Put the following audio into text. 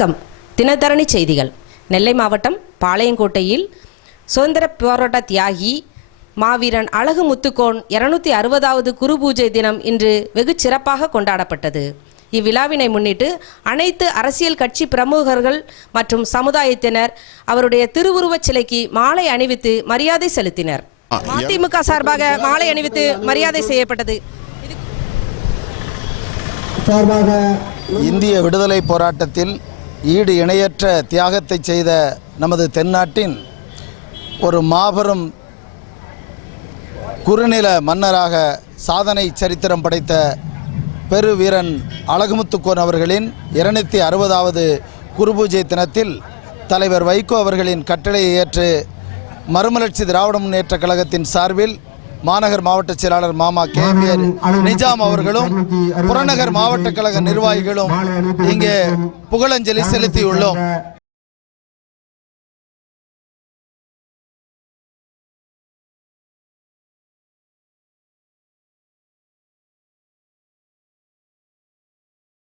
வணக்கம். தினத்தரணி செய்திகள். நெல்லை மாவட்டம் பாளையங்கோட்டையில் சுதந்திர போராட்ட தியாகி மாவீரன் அழகு முத்துக்கோன் 260வது குரு பூஜை தினம் இன்று வெகு சிறப்பாக கொண்டாடப்பட்டது. இவ்விழாவினை முன்னிட்டு அனைத்து அரசியல் கட்சி பிரமுகர்கள் மற்றும் சமுதாயத்தினர் அவருடைய திருவுருவச் சிலைக்கு மாலை அணிவித்து மரியாதை செலுத்தினர். அதிமுக சார்பாக மாலை அணிவித்து மரியாதை செய்யப்பட்டது. இந்திய விடுதலை போராட்டத்தில் ஈடு இணையற்ற தியாகத்தை செய்த நமது தென்னாட்டின் ஒரு மாபெரும் குறுநில மன்னராக சாதனை சரித்திரம் படைத்த பெருவீரன் அழகுமுத்துக்கோன் அவர்களின் 260வது குருபூஜை தினத்தில் தலைவர் வைகோ அவர்களின் கட்டளையை ஏற்று மறுமலர்ச்சி திராவிட முன்னேற்ற கழகத்தின் சார்பில் மாநகர் மாவட்ட செயலாளர் மாமா கேவியர் நிஜாம் அவர்களும் புறநகர் மாவட்ட கழக நிர்வாகிகளும் இங்கே புகழஞ்சலி செலுத்தியுள்ளோம்.